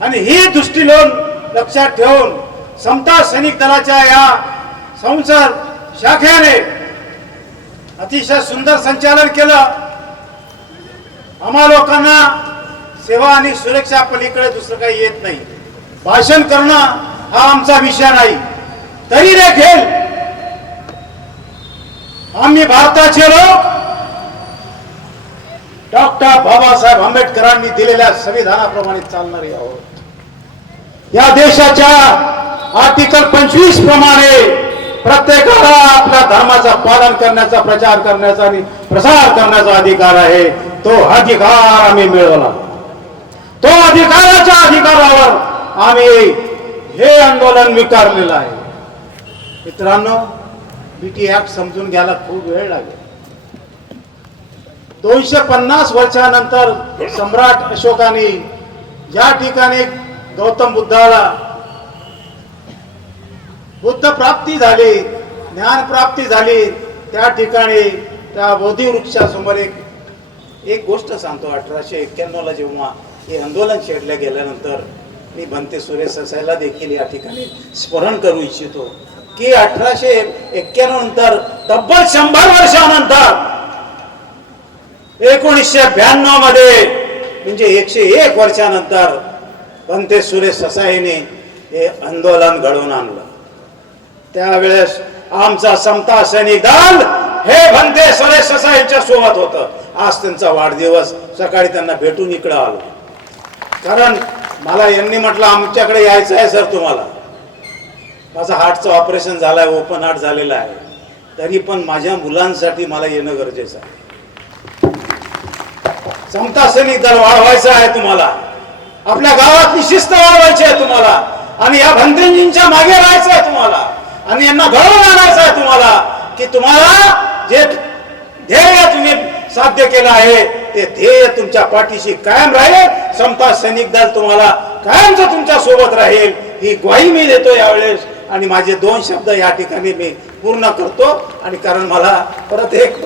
आणि ही दृष्टीलोन लक्षात ठेवून समता सैनिक दलाच्या या संसद शाखेने अतिशय सुंदर संचालन केलं. आम्हा लोकांना सेवा आणि सुरक्षा पलीकडे दुसरं काही येत नाही. भाषण करणं हा आमचा विषय नाही. तरी देखील आम्ही भारताचे लोक डॉक्टर बाबासाहेब आंबेडकरांनी दिलेल्या संविधानाप्रमाणे चालणारे आहोत. या देशाच्या आर्टिकल पंचवीस प्रमाणे प्रत्येकाला आपल्या धर्माचा पालन करण्याचा प्रचार करण्याचा आणि प्रसार करण्याचा अधिकार आहे. तो अधिकार आम्ही मिळवला. तो अधिकाराच्या अधिकारावर आम्ही हे आंदोलन विकारलेलं आहे. मित्रांनो बीटी ऍक्ट समजून घ्यायला खूप वेळ लागेल. दोनशे पन्नास वर्षानंतर सम्राट अशोकाने ज्या ठिकाणी गौतम बुद्धाला. बुद्ध प्राप्ती झाली ज्ञान प्राप्ती झाली त्या ठिकाणी त्या बोधी वृक्षासमोर एक एक गोष्ट सांगतो अठराशे एक्क्याण्णवला जेव्हा हे आंदोलन छेडल्या गेल्यानंतर मी बनते सुरेश ससायला देखील या ठिकाणी स्मरण करू इच्छितो की अठराशे एक्क्याण्णव नंतर तब्बल शंभर वर्षानंतर एकोणीसशे ब्याण्णवमध्ये म्हणजे एकशे एक वर्षानंतर पंते सुरेश ससाईने हे आंदोलन घडवून आणलं. त्यावेळेस आमचा समता सैनिक दल हे भंते सुरेश ससाईंच्या सोबत होतं. आज त्यांचा वाढदिवस सकाळी त्यांना भेटून इकडं आलो. कारण मला यांनी म्हटलं आमच्याकडे यायचं आहे सर तुम्हाला. माझं हार्टचं ऑपरेशन झालंय ओपन हार्ट झालेलं आहे. तरी पण माझ्या मुलांसाठी मला येणं गरजेचं आहे. समता सैनिक दल वाढवायचं आहे तुम्हाला. आपल्या गावातली शिस्त वाढवायची आहे तुम्हाला. आणि या भंतेजींच्या मागे राहायचं आहे तुम्हाला. आणि यांना घडवून आणायचं आहे तुम्हाला की तुम्हाला जे ध्येय तुम्ही साध्य केलं आहे ते ध्येय तुमच्या पाठीशी कायम राहील. समता सैनिक दल तुम्हाला कायमच तुमच्यासोबत राहील. ही ग्वाही मी देतो यावेळेस. आणि माझे दोन शब्द या ठिकाणी मी पूर्ण करतो. आणि कारण मला परत एक